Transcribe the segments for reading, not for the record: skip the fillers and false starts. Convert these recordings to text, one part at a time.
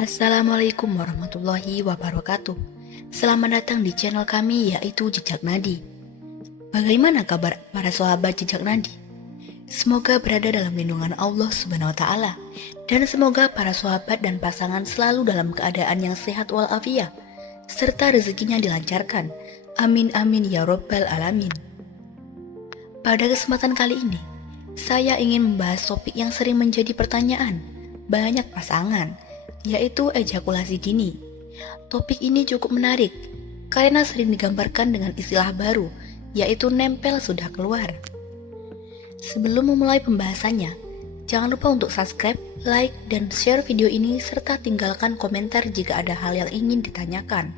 Assalamualaikum warahmatullahi wabarakatuh. Selamat datang di channel kami yaitu Jejak Nadi. Bagaimana kabar para sahabat Jejak Nadi? Semoga berada dalam lindungan Allah Subhanahu wa taala dan semoga para sahabat dan pasangan selalu dalam keadaan yang sehat walafiat serta rezekinya dilancarkan. Amin amin ya rabbal alamin. Pada kesempatan kali ini, saya ingin membahas topik yang sering menjadi pertanyaan banyak pasangan, yaitu ejakulasi dini. Topik ini cukup menarik karena sering digambarkan dengan istilah baru, yaitu nempel sudah keluar. Sebelum memulai pembahasannya, jangan lupa untuk subscribe, like, dan share video ini serta tinggalkan komentar jika ada hal yang ingin ditanyakan.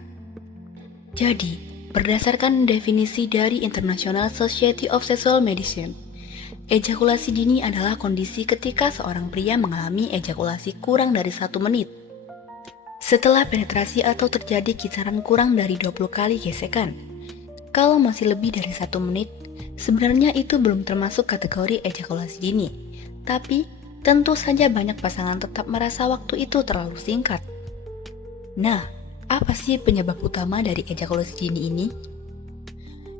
Jadi, berdasarkan definisi dari International Society of Sexual Medicine, ejakulasi dini adalah kondisi ketika seorang pria mengalami ejakulasi kurang dari 1 menit setelah penetrasi atau terjadi kisaran kurang dari 20 kali gesekan. Kalau masih lebih dari 1 menit, sebenarnya itu belum termasuk kategori ejakulasi dini. Tapi, tentu saja banyak pasangan tetap merasa waktu itu terlalu singkat. Nah, apa sih penyebab utama dari ejakulasi dini ini?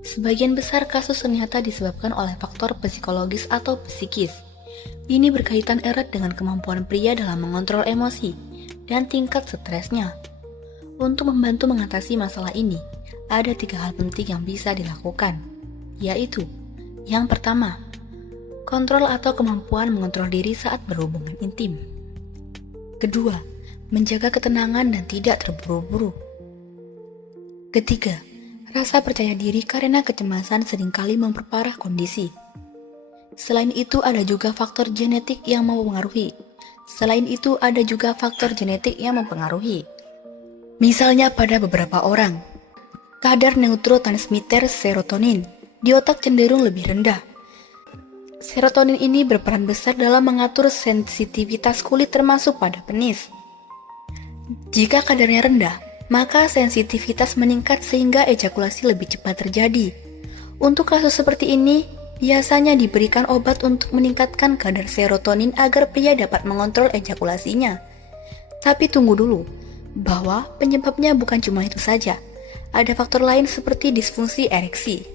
Sebagian besar kasus ternyata disebabkan oleh faktor psikologis atau psikis. Ini berkaitan erat dengan kemampuan pria dalam mengontrol emosi dan tingkat stresnya. Untuk membantu mengatasi masalah ini, ada 3 hal penting yang bisa dilakukan, yaitu yang pertama, kontrol atau kemampuan mengontrol diri saat berhubungan intim. Kedua, menjaga ketenangan dan tidak terburu-buru. Ketiga, rasa percaya diri karena kecemasan seringkali memperparah kondisi. Selain itu ada juga faktor genetik yang mempengaruhi. Misalnya pada beberapa orang, kadar neurotransmitter serotonin di otak cenderung lebih rendah. Serotonin ini berperan besar dalam mengatur sensitivitas kulit termasuk pada penis. Jika kadarnya rendah, maka sensitivitas meningkat sehingga ejakulasi lebih cepat terjadi. Untuk kasus seperti ini, biasanya diberikan obat untuk meningkatkan kadar serotonin agar pria dapat mengontrol ejakulasinya. Tapi tunggu dulu, bahwa penyebabnya bukan cuma itu saja. Ada faktor lain seperti disfungsi ereksi.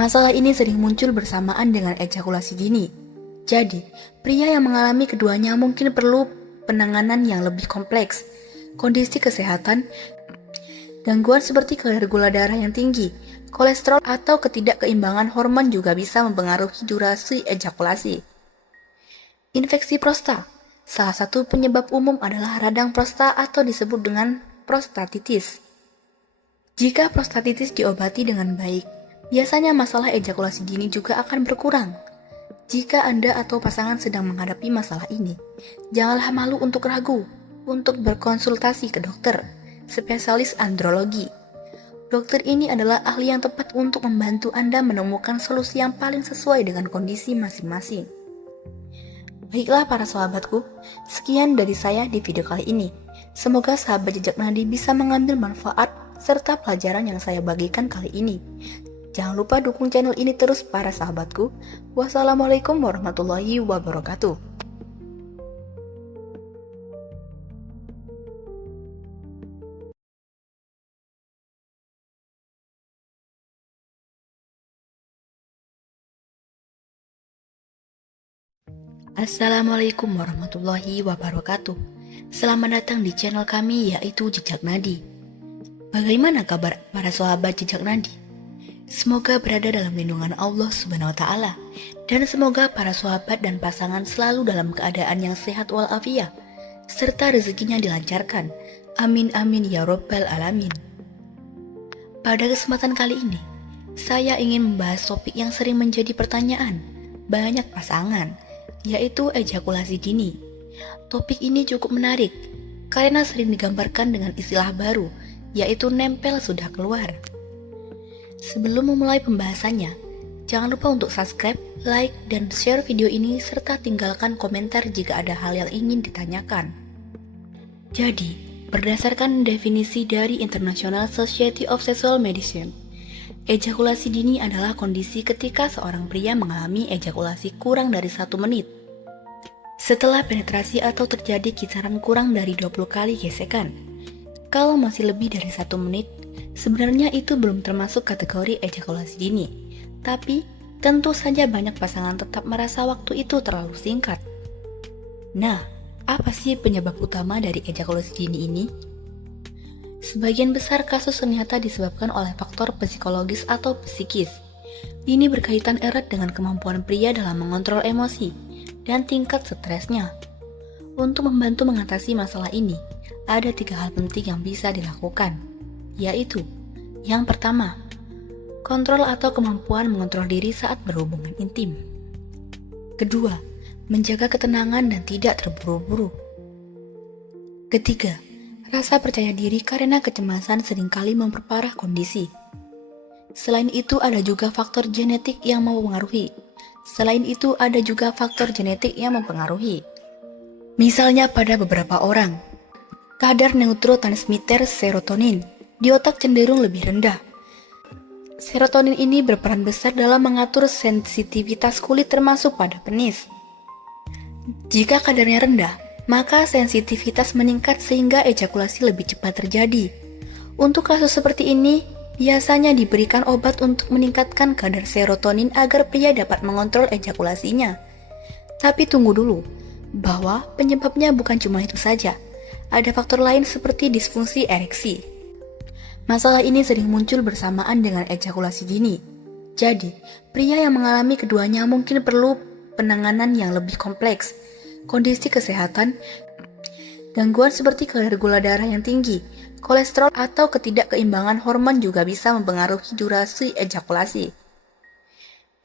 Masalah ini sering muncul bersamaan dengan ejakulasi dini. Jadi, pria yang mengalami keduanya mungkin perlu penanganan yang lebih kompleks. Kondisi kesehatan, gangguan seperti kadar gula darah yang tinggi, kolesterol, atau ketidakkeimbangan hormon juga bisa mempengaruhi durasi ejakulasi. Infeksi prostat. Salah satu penyebab umum adalah radang prostat atau disebut dengan prostatitis. Jika prostatitis diobati dengan baik, biasanya masalah ejakulasi dini juga akan berkurang. Jika Anda atau pasangan sedang menghadapi masalah ini, janganlah malu untuk ragu untuk berkonsultasi ke dokter, spesialis andrologi. Dokter ini adalah ahli yang tepat untuk membantu Anda menemukan solusi yang paling sesuai dengan kondisi masing-masing. Baiklah para sahabatku, sekian dari saya di video kali ini. Semoga sahabat Jejak Nadi bisa mengambil manfaat serta pelajaran yang saya bagikan kali ini. Jangan lupa dukung channel ini terus para sahabatku. Wassalamualaikum warahmatullahi wabarakatuh. Assalamualaikum warahmatullahi wabarakatuh. Selamat datang di channel kami yaitu Jejak Nadi. Bagaimana kabar para sahabat Jejak Nadi? Semoga berada dalam lindungan Allah Subhanahu wa taala dan semoga para sahabat dan pasangan selalu dalam keadaan yang sehat walafiat serta rezekinya dilancarkan. Amin amin ya rabbal alamin. Pada kesempatan kali ini, saya ingin membahas topik yang sering menjadi pertanyaan banyak pasangan, yaitu ejakulasi dini. Topik ini cukup menarik karena sering digambarkan dengan istilah baru, yaitu nempel sudah keluar. Sebelum memulai pembahasannya, jangan lupa untuk subscribe, like, dan share video ini serta tinggalkan komentar jika ada hal yang ingin ditanyakan. Jadi, berdasarkan definisi dari International Society of Sexual Medicine, ejakulasi dini adalah kondisi ketika seorang pria mengalami ejakulasi kurang dari 1 menit setelah penetrasi atau terjadi kisaran kurang dari 20 kali gesekan. Kalau masih lebih dari 1 menit, sebenarnya itu belum termasuk kategori ejakulasi dini. Tapi, tentu saja banyak pasangan tetap merasa waktu itu terlalu singkat. Nah, apa sih penyebab utama dari ejakulasi dini ini? Sebagian besar kasus ternyata disebabkan oleh faktor psikologis atau psikis. Ini berkaitan erat dengan kemampuan pria dalam mengontrol emosi dan tingkat stresnya. Untuk membantu mengatasi masalah ini, ada 3 hal penting yang bisa dilakukan, yaitu yang pertama, kontrol atau kemampuan mengontrol diri saat berhubungan intim. Kedua, menjaga ketenangan dan tidak terburu-buru. Ketiga, rasa percaya diri karena kecemasan seringkali memperparah kondisi. Selain itu ada juga faktor genetik yang mempengaruhi. Misalnya pada beberapa orang, kadar neurotransmitter serotonin di otak cenderung lebih rendah. Serotonin ini berperan besar dalam mengatur sensitivitas kulit termasuk pada penis. Jika kadarnya rendah, maka sensitivitas meningkat sehingga ejakulasi lebih cepat terjadi. Untuk kasus seperti ini, biasanya diberikan obat untuk meningkatkan kadar serotonin agar pria dapat mengontrol ejakulasinya. Tapi tunggu dulu, bahwa penyebabnya bukan cuma itu saja. Ada faktor lain seperti disfungsi ereksi. Masalah ini sering muncul bersamaan dengan ejakulasi dini. Jadi, pria yang mengalami keduanya mungkin perlu penanganan yang lebih kompleks. Kondisi kesehatan, gangguan seperti kadar gula darah yang tinggi, kolesterol atau ketidakkeimbangan hormon juga bisa mempengaruhi durasi ejakulasi.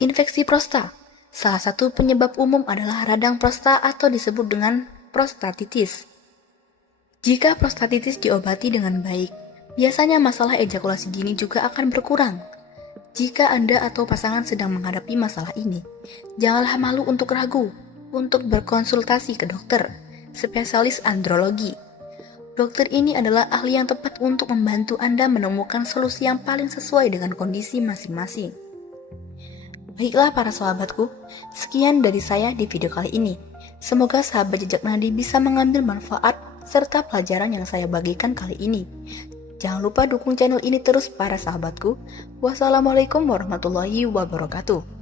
Infeksi prostat. Salah satu penyebab umum adalah radang prostat atau disebut dengan prostatitis. Jika prostatitis diobati dengan baik, biasanya masalah ejakulasi dini juga akan berkurang. Jika Anda atau pasangan sedang menghadapi masalah ini, janganlah malu untuk ragu, untuk berkonsultasi ke dokter, spesialis andrologi. Dokter ini adalah ahli yang tepat untuk membantu Anda menemukan solusi yang paling sesuai dengan kondisi masing-masing. Baiklah para sahabatku, sekian dari saya di video kali ini. Semoga sahabat jejak nadi bisa mengambil manfaat serta pelajaran yang saya bagikan kali ini. Jangan lupa dukung channel ini terus para sahabatku. Wassalamualaikum warahmatullahi wabarakatuh.